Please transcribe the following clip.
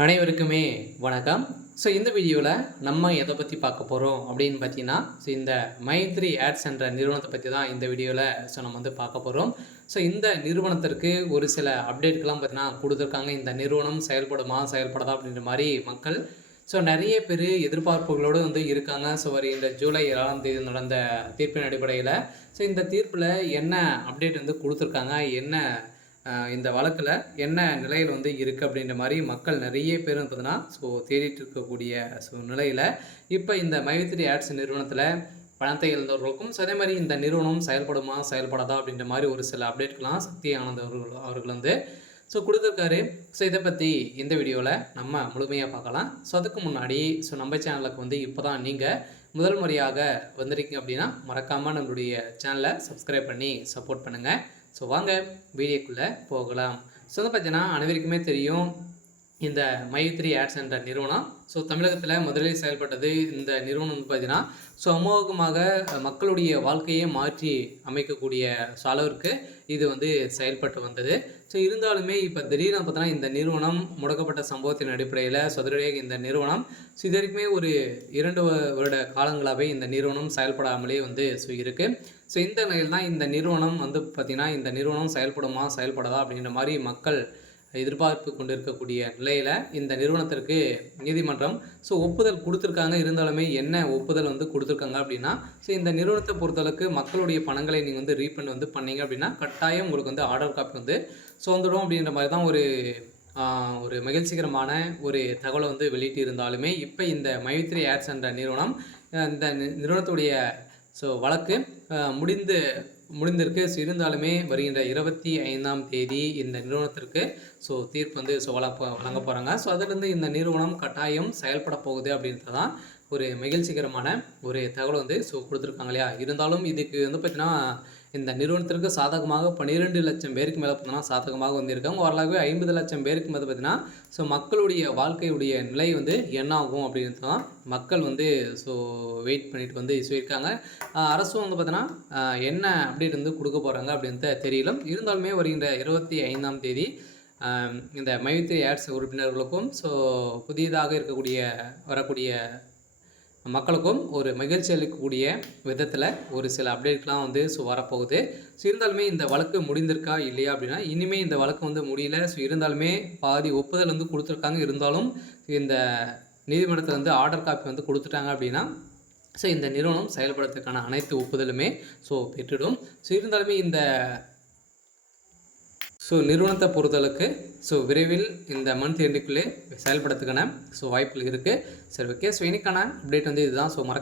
அனைவருக்குமே வணக்கம். இந்த வீடியோவில் நம்ம எதை பற்றி பார்க்க போகிறோம் அப்படின்னு பார்த்தீங்கன்னா, இந்த மைத்ரி ஆட்ஸ் என்ற நிறுவனத்தை பற்றி தான் இந்த வீடியோவில் நம்ம வந்து பார்க்க போகிறோம். இந்த நிறுவனத்திற்கு ஒரு சில அப்டேட்கள்லாம் பார்த்தீங்கன்னா கொடுத்துருக்காங்க. இந்த நிறுவனம் செயல்படுமா செயல்படாதா அப்படின்ற மாதிரி மக்கள் நிறைய பேர் எதிர்பார்ப்புகளோடு வந்து இருக்காங்க. வருகின்ற ஜூலை 7ஆம் தேதி நடந்த தீர்ப்பின் அடிப்படையில் இந்த தீர்ப்பில் என்ன அப்டேட் வந்து கொடுத்துருக்காங்க, என்ன இந்த வழக்கில் என்ன நிலையில் வந்து இருக்குது அப்படின்ற மாதிரி மக்கள் நிறைய பேர் பார்த்தீங்கன்னா தேடிட்டு இருக்கக்கூடிய நிலையில் இப்போ இந்த மைத்ரி ஆட்ஸ் நிறுவனத்தில் பணத்தை இழந்தவர்களுக்கும் அதே மாதிரி இந்த நிறுவனம் செயல்படுமா செயல்படாதா அப்படின்ற மாதிரி ஒரு சில அப்டேட்கள்லாம் சக்தி ஆனந்த் அவர்கள் வந்து கொடுத்துருக்காரு. இதை பற்றி இந்த வீடியோவில் நம்ம முழுமையாக பார்க்கலாம். அதுக்கு முன்னாடி நம்ம சேனலுக்கு வந்து இப்போ தான் நீங்கள் முதல் முறையாக வந்திருக்கீங்க அப்படின்னா மறக்காமல் நம்மளுடைய சேனலை சப்ஸ்கிரைப் பண்ணி சப்போர்ட் பண்ணுங்கள். வாங்க வீடியோக்குள்ளே போகலாம். வந்து பார்த்தீங்கன்னா அனைவருக்குமே தெரியும் இந்த மைத்ரி ஆட்ஸ் என்ற நிறுவனம் தமிழகத்தில் முதலில் செயல்பட்டது. இந்த நிறுவனம் வந்து பார்த்தீங்கன்னா அமோகமாக மக்களுடைய வாழ்க்கையை மாற்றி அமைக்கக்கூடிய அளவிற்கு இது வந்து செயல்பட்டு வந்தது. இருந்தாலுமே இப்போ திடீர்னு பார்த்தோன்னா இந்த நிறுவனம் முடக்கப்பட்ட சம்பவத்தின் அடிப்படையில் சதுரடியாக இந்த நிறுவனம் இது வரைக்குமே ஒரு 2 வருட காலங்களாகவே இந்த நிறுவனம் செயல்படாமலே வந்து இருக்குது. இந்த நிலையில் தான் இந்த நிறுவனம் வந்து பார்த்திங்கன்னா இந்த நிறுவனம் செயல்படுமா செயல்படாதா அப்படின்ற மாதிரி மக்கள் எதிர்பார்ப்பு கொண்டிருக்கக்கூடிய நிலையில் இந்த நிறுவனத்திற்கு நீதிமன்றம் ஒப்புதல் கொடுத்துருக்காங்க. இருந்தாலுமே என்ன ஒப்புதல் வந்து கொடுத்துருக்காங்க அப்படின்னா இந்த நிறுவனத்தை பொறுத்தளவுக்கு மக்களுடைய பணங்களை நீங்கள் வந்து ரீஃபண்ட் வந்து பண்ணீங்க அப்படின்னா கட்டாயம் உங்களுக்கு வந்து ஆர்டர் காப்பி வந்து வந்துடும் அப்படின்ற மாதிரி தான் ஒரு மகிழ்ச்சிகரமான ஒரு தகவலை வந்து வெளியிட்டு இருந்தாலுமே இப்போ இந்த மைத்ரி ஆட்ஸ் என்ற நிறுவனம் இந்த நிறுவனத்துடைய வழக்கு முடிந்திருக்கு. இருந்தாலுமே வருகின்ற 25ஆம் தேதி இந்த நிறுவனத்திற்கு தீர்ப்பு வந்து வழங்க போகிறாங்க. அதிலிருந்து இந்த நிறுவனம் கட்டாயம் செயல்பட போகுது அப்படின்றது தான் ஒரு மகிழ்ச்சிகரமான ஒரு தகவல் வந்து கொடுத்துருக்காங்க இல்லையா. இருந்தாலும் இதுக்கு வந்து பார்த்திங்கன்னா இந்த நிறுவனத்திற்கு சாதகமாக 12 லட்சம் பேருக்கு மேலே பார்த்தீங்கன்னா சாதகமாக வந்து இருக்காங்க. ஓரளவு 50 லட்சம் பேருக்கு மேலே பார்த்திங்கன்னா மக்களுடைய வாழ்க்கையுடைய நிலை வந்து என்ன ஆகும் அப்படின்றது தான் மக்கள் வந்து வெயிட் பண்ணிட்டு வந்து சொல்லியிருக்காங்க. அரசும் வந்து பார்த்தீங்கன்னா என்ன அப்டேட் வந்து கொடுக்க போகிறாங்க அப்படின்ட்டு தெரியல. இருந்தாலுமே வருகின்ற 25ஆம் தேதி இந்த மைத்ரி ஆட்ஸ் உறுப்பினர்களுக்கும் புதியதாக வரக்கூடிய மக்களுக்கும் ஒரு மகிழ்ச்சி அளிக்கக்கூடிய விதத்தில் ஒரு சில அப்டேட்லாம் வந்து வரப்போகுது. இருந்தாலுமே இந்த வழக்கு முடிந்திருக்கா இல்லையா அப்படின்னா இனிமேல் இந்த வழக்கு வந்து முடியல. இருந்தாலுமே பாதி ஒப்புதல் வந்து கொடுத்துருக்காங்க. இருந்தாலும் இந்த நீதிமன்றத்தில் வந்து ஆர்டர் காப்பி வந்து கொடுத்துட்டாங்க அப்படின்னா இந்த நிறுவனம் செயல்படுறதுக்கான அனைத்து ஒப்புதலுமே பெற்றுடும். இருந்தாலுமே இந்த நிறுவனத்தை பொறுத்தளவுக்கு விரைவில் இந்த மந்த் எண்டுக்குள்ளே செயல்படுறதுக்கான வாய்ப்புகள் இருக்குது. ஓகே. இன்னைக்கான அப்டேட் வந்து இதுதான். மறக்க